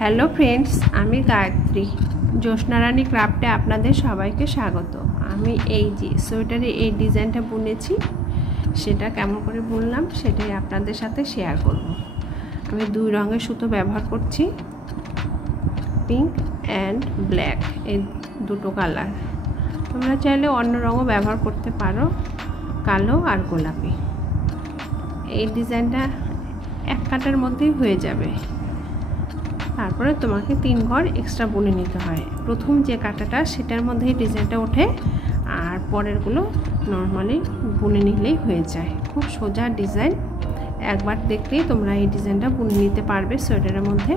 Hello friends, আমি গায়ত্রী। জ্যোৎস্না রানী ক্রাফটে আপনাদের সবাইকে স্বাগত। আমি এই যে সোয়েটারে এই ডিজাইনটা বুনেছি, সেটা কেমন করে বুনলাম সেটাই আপনাদের সাথে শেয়ার করব। আমি দুই রঙের সুতো ব্যবহার করছি, পিঙ্ক অ্যান্ড ব্ল্যাক, এই দুটো কালার। তোমরা চাইলে অন্য রঙও ব্যবহার করতে পারো, কালো আর গোলাপি। এই ডিজাইনটা এক কাটার মধ্যেই হয়ে যাবে। তারপরে তোমাকে 3 ঘর এক্সট্রা বুনে নিতে হয়। প্রথম যে কাটাটা সেটার মধ্যেই ডিজাইনটা ওঠে, আর পরেরগুলো নর্মালি বুনে নিলেই হয়ে যায়। খুব সোজা ডিজাইন, একবার দেখলেই তোমরা এই ডিজাইনটা বুনে নিতে পারবে সোয়েটারের মধ্যে।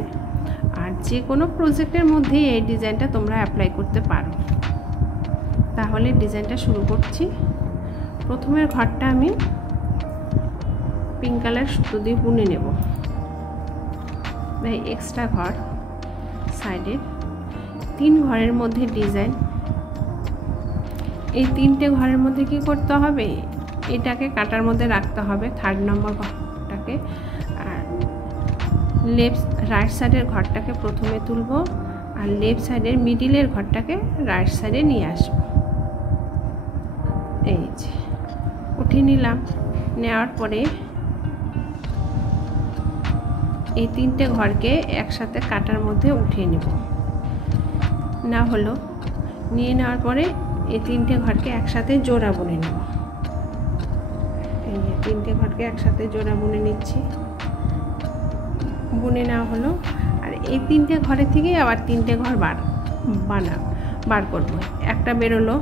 আর যে কোনো প্রজেক্টের মধ্যেই এই ডিজাইনটা তোমরা অ্যাপ্লাই করতে পারো। তাহলে ডিজাইনটা শুরু করছি। প্রথমের ঘরটা আমি পিঙ্ক কালার সুতো দিয়ে বুনে নেব। এক্সট্রা ঘর সাইডের 3 ঘরের মধ্যে ডিজাইন। এই 3টে ঘরের মধ্যে কি করতে হবে, এটাকে কাটার মধ্যে রাখতে হবে, 3 নম্বর ঘরটাকে। আর রাইট সাইডের ঘরটাকে প্রথমে তুলব, আর লেফট সাইডের মিডিলের ঘরটাকে রাইট সাইডে নিয়ে আসব। এই যে উঠিয়ে নিলাম। নেওয়ার পরে এই 3টে ঘরকে একসাথে কাটার মধ্যে উঠিয়ে নেব। না হলো নিয়ে নেওয়ার পরে এই 3টে ঘরকে একসাথে জোড়া বুনে নেব। এই 3টে ঘরকে একসাথে জোড়া বুনে নিচ্ছি। বুনে নেওয়া হলো। আর এই 3টে ঘরের থেকেই আবার 3টে ঘর বার করব। একটা বেরোলো,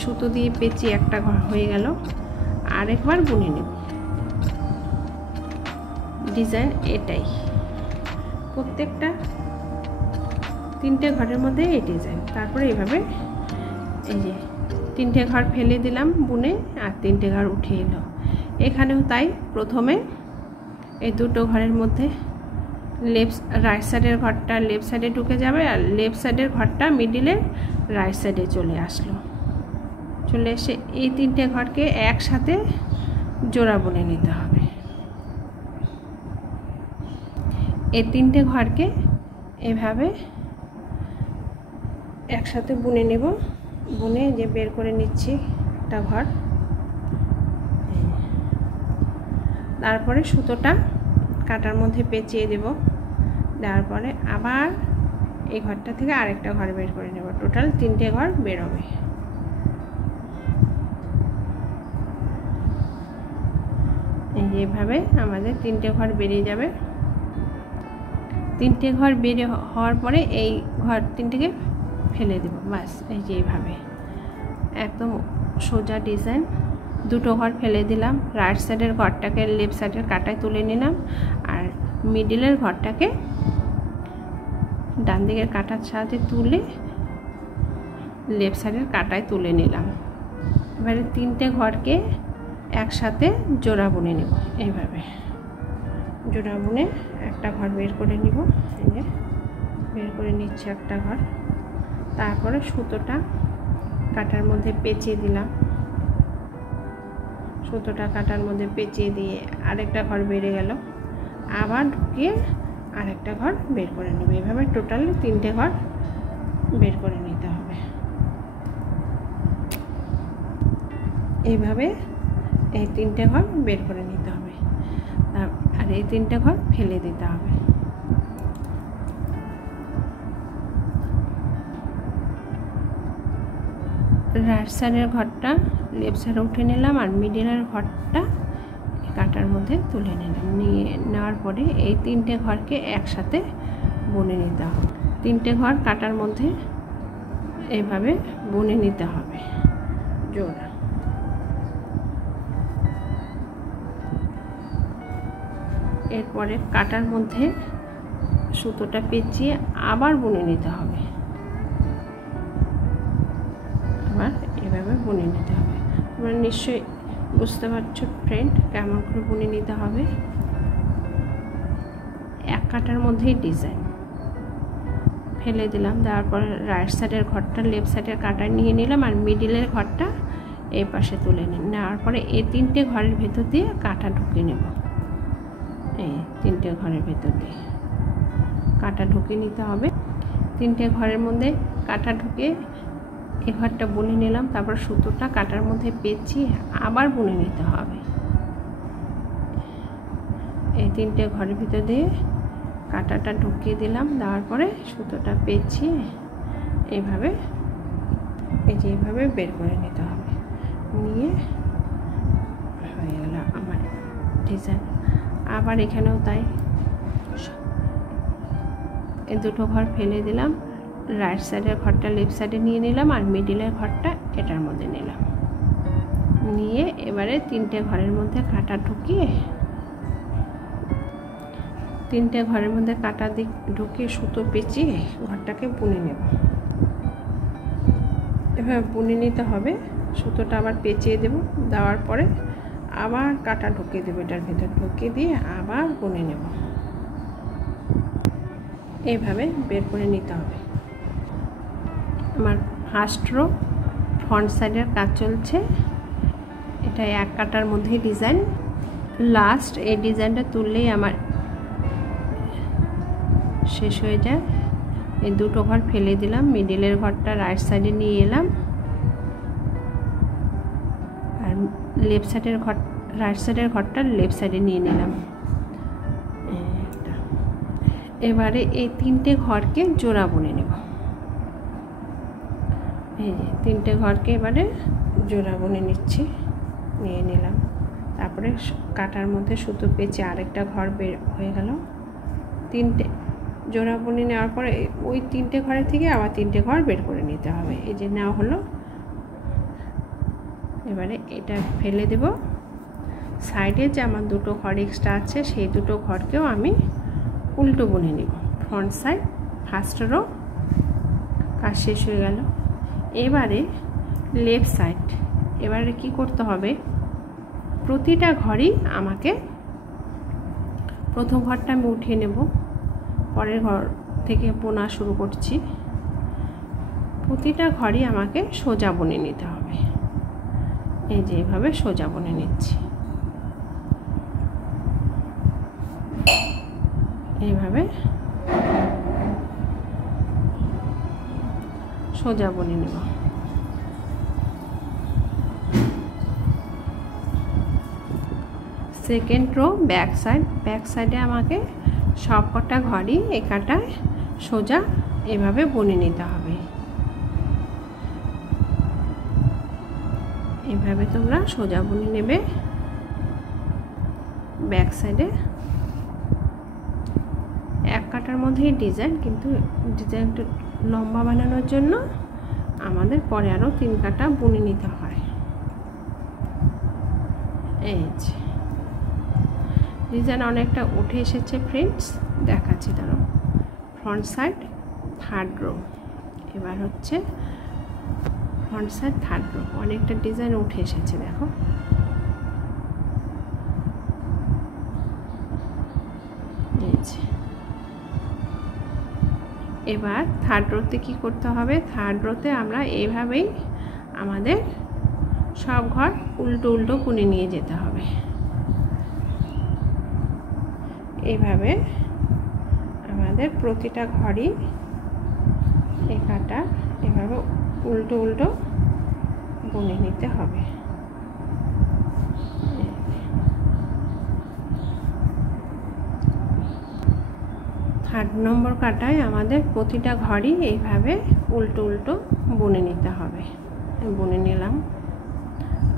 সুতো দিয়ে পেঁচিয়ে একটা ঘর হয়ে গেল, আরেকবার বুনে নেব। ডিজাইন এটাই, প্রত্যেকটা 3টে ঘরের মধ্যে এই ডিজাইন। তারপরে এইভাবে এই যে 3টে ঘর ফেলে দিলাম বুনে, আর 3টে ঘর উঠে এলো। এখানেও তাই, প্রথমে এই দুটো ঘরের মধ্যে রাইট সাইডের ঘরটা লেফট সাইডে ঢুকে যাবে, আর লেফট সাইডের ঘরটা মিডিলের রাইট সাইডে চলে আসলো। চলে এসে এই 3টে ঘরকে একসাথে জোড়া বুনে নিতে হবে। এই 3টে ঘরকে এভাবে একসাথে বুনে নেব। বুনে যে বের করে নিচ্ছি একটা ঘর। তারপরে সুতোটা কাটার মধ্যে পেঁচিয়ে দেব। দেওয়ার পরে আবার এই ঘরটা থেকে আরেকটা ঘর বের করে নেব। টোটাল 3টে ঘর বেরোবে। এইভাবে আমাদের 3টে ঘর বেরিয়ে যাবে। 3টে ঘর বেরিয়ে হওয়ার পরে এই ঘর 3টেকে ফেলে দেব, বাস। এই যে এইভাবে একদম সোজা ডিজাইন। দুটো ঘর ফেলে দিলাম, রাইট সাইডের ঘরটাকে লেফট সাইডের কাটায় তুলে নিলাম, আর মিডিলের ঘরটাকে ডান দিকের কাটার সাথে তুলে লেফট সাইডের কাটায় তুলে নিলাম। এবারে 3টে ঘরকে একসাথে জোড়া বুনে নেব। এইভাবে জোড়া বুনে একটা ঘর বের করে নিব। এই যে বের করে নিচ্ছি একটা ঘর। তারপরে সুতোটা কাটার মধ্যে পেঁচিয়ে দিলাম। সুতোটা কাটার মধ্যে পেঁচিয়ে দিয়ে আরেকটা ঘর বেড়ে গেল, আবার ঢুকিয়ে আরেকটা ঘর বের করে নেব। এইভাবে টোটাল 3টে ঘর বের করে নিতে হবে। এইভাবে এই 3টে ঘর বের করে নিতে হবে, আর এই 3টে ঘর ফেলে দিতে হবে। রাইট সাইডের ঘরটা লেফট সাইডে উঠে নিলাম, আর মিডিলের ঘরটা কাটার মধ্যে তুলে নিলাম। নিয়ে নেওয়ার পরে এই 3টে ঘরকে একসাথে বুনে নিতে হবে। 3টে ঘর কাটার মধ্যে এইভাবে বুনে নিতে হবে জোড়া। এরপরে কাটার মধ্যে সুতোটা পেঁচিয়ে আবার বুনে নিতে হবে। আবার এভাবে বুনে নিতে হবে। তোমরা নিশ্চয়ই বুঝতে পারছো ফ্রেন্ড, কেমন করে বুনে নিতে হবে। এক কাটার মধ্যেই ডিজাইন ফেলে দিলাম। দেওয়ার পর রাইট সাইডের ঘরটা লেফট সাইডের কাটায় নিয়ে নিলাম, আর মিডিলের ঘরটা এই পাশে তুলে নেওয়ার পরে এই 3টে ঘরের ভেতর দিয়ে কাটা ঢুকিয়ে নেব। এই 3টে ঘরের ভেতর দিয়ে কাটা ঢুকিয়ে নিতে হবে। 3টে ঘরের মধ্যে কাটা ঢুকে এই ঘরটা বুনে নিলাম, তারপর সুতোটা কাটার মধ্যে পেঁচিয়ে আবার বুনে নিতে হবে। এই 3টে ঘরের ভিতর দিয়ে কাটাটা ঢুকিয়ে দিলাম, দেওয়ার পরে সুতোটা পেঁচিয়ে এইভাবে এইভাবে বের করে নিতে হবে। নিয়ে হয়ে গেল আমার ডিজাইন। আবার এখানেও তাই, এই 2টো ঘর ফেলে দিলাম, রাইট সাইডের ঘরটা লেফট সাইডে নিয়ে নিলাম, আর মিডিলের ঘরটা এটার মধ্যে নিলাম। নিয়ে এবারে 3টে ঘরের মধ্যে কাটা ঢুকিয়ে 3টে ঘরের মধ্যে কাটা ঢুকিয়ে সুতো পেঁচিয়ে ঘরটাকে বুনে নেব। এভাবে বুনে নিতে হবে। সুতোটা আবার পেঁচিয়ে দেব, দেওয়ার পরে আবার কাটা ঢুকিয়ে দেবো, এটার ভিতর ঢুকিয়ে দিয়ে আবার বুনে নেব। এইভাবে বের করে নিতে হবে। আমার ফার্স্ট রো ফ্রন্ট সাইডের কাজ চলছে। এটা 1 কাটার মধ্যেই ডিজাইন। লাস্ট এই ডিজাইনটা তুললেই আমার শেষ হয়ে যায়। এই 2টো ঘর ফেলে দিলাম, মিডিলের ঘরটা রাইট সাইডে নিয়ে এলাম, আর লেফট সাইডের ঘর রাইট সাইডের ঘরটা লেফট সাইডে নিয়ে নিলাম। এবারে এই 3টে ঘরকে জোড়া বুনে নেব। এই 3টে ঘরকে এবারে জোড়া বুনে নিচ্ছি, নিয়ে নিলাম। তারপরে কাটার মধ্যে সুতো পেঁচে আরেকটা ঘর বের হয়ে গেল। 3টে জোড়া বুনে নেওয়ার পরে ওই 3টে ঘরের থেকে আবার 3টে ঘর বের করে নিতে হবে। এই যে নেওয়া হলো। এবারে এটা ফেলে দেব। সাইডে যে আমার 2টো ঘর এক্সট্রা আছে সেই 2টো ঘরকেও আমি উল্টো বুনে নিব। ফ্রন্ট সাইড ফার্স্ট রো কাজ শেষ হয়ে গেল। এবারে লেফট সাইড, এবারে কি করতে হবে, প্রতিটা ঘরই আমাকে, প্রথম ঘরটা আমি উঠিয়ে নেব, পরের ঘর থেকে বোনা শুরু করছি। প্রতিটা ঘরই আমাকে সোজা বুনে নিতে হবে। এই যে এইভাবে সোজা বুনে নিচ্ছি, এইভাবে সোজা বুনে নেব। সেকেন্ড রো ব্যাক সাইডে আমাকে সব কটা ঘরই এই কাটায় সোজা এভাবে বুনে নিতে হবে। এভাবে তোমরা সোজা বুনে নেবে। ব্যাক সাইডে 1 কাটার মধ্যেই ডিজাইন, কিন্তু ডিজাইনটা লম্বা বানানোর জন্য আমাদের পরে আরও 3 কাটা বুনে নিতে হয়। এই যে ডিজাইন অনেকটা উঠে এসেছে ফ্রেন্ডস, দেখাচ্ছি দাঁড়াও। ফ্রন্ট সাইড 3rd রো, এবার হচ্ছে ফ্রন্ট সাইড 3rd রো, অনেকটা ডিজাইন উঠে এসেছে দেখো। এই যে এবার 3rd রোতে কি করতে হবে, 3rd রোতে আমরা এইভাবেই আমাদের সব ঘর উল্টো উল্টো বুনে নিয়ে যেতে হবে। এইভাবে আমাদের প্রতিটা ঘরই এই কাটা এভাবে উল্টো উল্টো বুনে নিতে হবে। 3rd নম্বর কাটায় আমাদের প্রতিটা ঘরই এইভাবে উল্টো উল্টো বুনে নিতে হবে। বুনে নিলাম,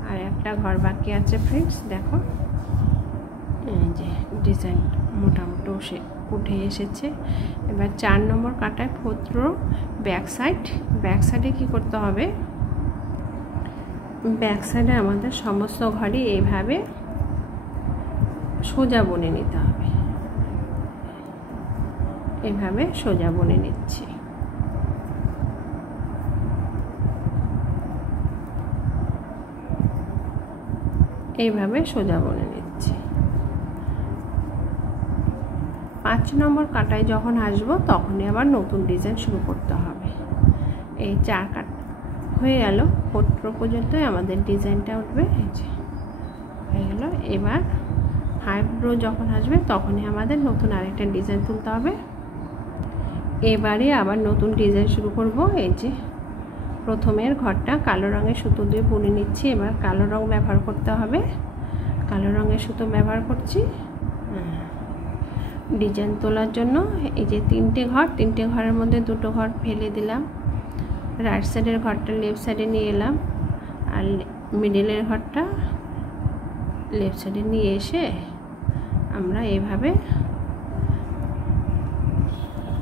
আর একটা ঘর বাকি আছে ফ্রেন্ডস, দেখো এই যে ডিজাইন মোটামুটি উঠে এসেছে। এবার 4 নম্বর কাটায় 4th রো ব্যাক সাইডে কি করতে হবে, ব্যাক সাইডে আমাদের সমস্ত ঘরই এইভাবে সোজা বুনে নিতে হবে। এইভাবে সোজা বুনে নিচ্ছি। এইভাবে সোজা বুনে নিচ্ছি। 5 নম্বর কাটায় যখন আসবো তখনই আবার নতুন ডিজাইন শুরু করতে হবে। এই 4 কাটা হয়ে গেল, 4th রো পর্যন্তই আমাদের ডিজাইনটা উঠবে। এই যে হয়ে গেল। এবার 5 রো যখন আসবে তখনই আমাদের নতুন আরেকটা ডিজাইন তুলতে হবে। এবারে আবার নতুন ডিজাইন শুরু করব। এই যে প্রথমের ঘরটা কালো রঙের সুতো দিয়ে বুনে নিচ্ছি। এবার কালো রং ব্যবহার করতে হবে, কালো রঙের সুতো ব্যবহার করছি ডিজাইন তোলার জন্য। এই যে তিনটে ঘরের মধ্যে দুটো ঘর ফেলে দিলাম, রাইট সাইডের ঘরটা লেফট সাইডে নিয়ে এলাম, আর মিডিলের ঘরটা লেফট সাইডে নিয়ে এসে আমরা এইভাবে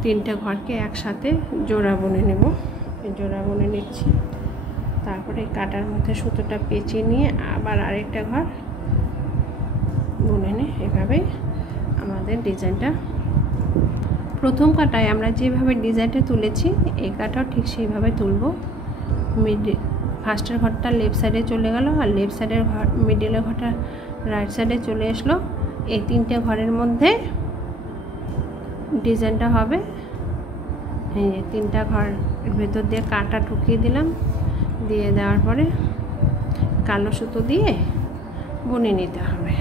তিনটে ঘরকে একসাথে জোড়া বুনে নেব। জোড়া বুনে নিচ্ছি। তারপরে কাটার মধ্যে সুতোটা পেঁচিয়ে নিয়ে আবার আরেকটা ঘর বুনে নিয়ে এভাবেই আমাদের ডিজাইনটা, প্রথম কাটায় আমরা যেভাবে ডিজাইনটা তুলেছি এই কাটাও ঠিক সেইভাবে তুলব। ফার্স্টের ঘরটা লেফট সাইডে চলে গেল, আর লেফট সাইডের ঘর মিডিলের ঘরটা রাইট সাইডে চলে আসলো। এই তিনটে ঘরের মধ্যে ডিজাইনটা হবে। এই যে তিনটা ঘর ভেতর দিয়ে কাটা ঢুকিয়ে দিলাম, দিয়ে দেওয়ার পরে কালো সুতো দিয়ে বুনে নিতে হবে।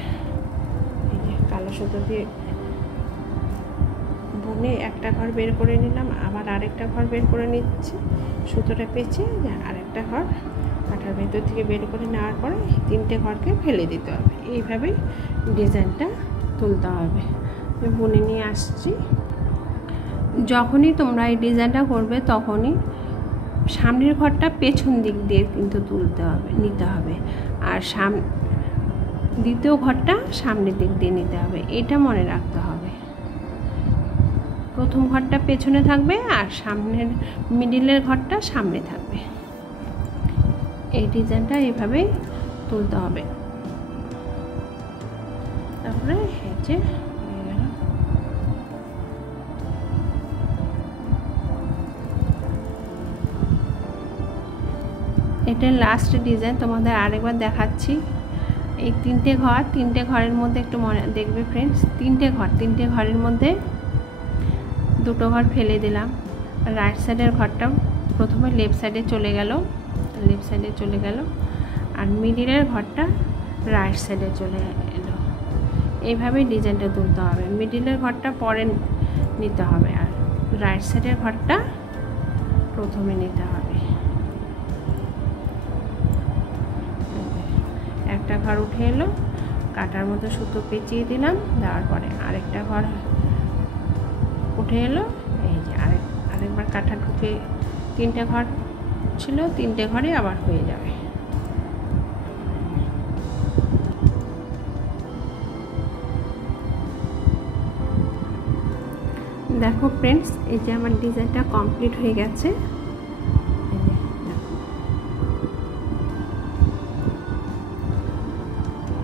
এই যে কালো সুতো দিয়ে বুনে একটা ঘর বের করে নিলাম, আবার আরেকটা ঘর বের করে নিচ্ছি, সুতোটা পেঁচে আরেকটা ঘর কাটার ভেতর থেকে বের করে নেওয়ার পরে তিনটে ঘরকে ফেলে দিতে হবে। এইভাবেই ডিজাইনটা তুলতে হবে। বুনে নিয়ে আসছি। যখনই তোমরা এই ডিজাইনটা করবে তখনই সামনের ঘরটা পেছন দিক দিয়ে কিন্তু নিতে হবে, আর দ্বিতীয় ঘরটা সামনের দিক দিয়ে নিতে হবে। এটা মনে রাখতে হবে। প্রথম ঘরটা পেছনে থাকবে আর সামনের মিডিলের ঘরটা সামনে থাকবে। এই ডিজাইনটা এইভাবেই তুলতে হবে। তারপরে এই যে এটা লাস্ট ডিজাইন তোমাদের আরেকবার দেখাচ্ছি। এই তিনটে ঘরের মধ্যে একটু মনে দেখবে ফ্রেন্ডস, তিনটে ঘরের মধ্যে দুটো ঘর ফেলে দিলাম। রাইট সাইডের ঘরটা প্রথমে লেফট সাইডে চলে গেল, আর মিডিলের ঘরটা রাইট সাইডে চলে এলো। এইভাবেই ডিজাইনটা তুলতে হবে। মিডিলের ঘরটা পরে নিতে হবে, আর রাইট সাইডের ঘরটা প্রথমে নিতে হবে। একটা ঘর উঠে এলো, কাটার মতো সুতো পেঁচিয়ে দিলাম, দেওয়ার পরে আরেকটা ঘর উঠে এলো। এই যে আরেকবার কাটা ঢুকে তিনটে ঘর ছিল, তিনটে ঘরে আবার হয়ে যাবে। দেখো ফ্রেন্ডস, এই যে আমার ডিজাইনটা কমপ্লিট হয়ে গেছে।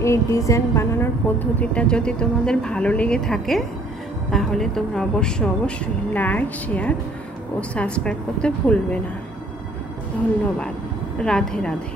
এই ডিজাইন বানানোর পদ্ধতিটা যদি তোমাদের ভালো লেগে থাকে তাহলে তোমরা অবশ্যই লাইক, শেয়ার ও সাবস্ক্রাইব করতে ভুলবে না। ধন্যবাদ। রাধে রাধে।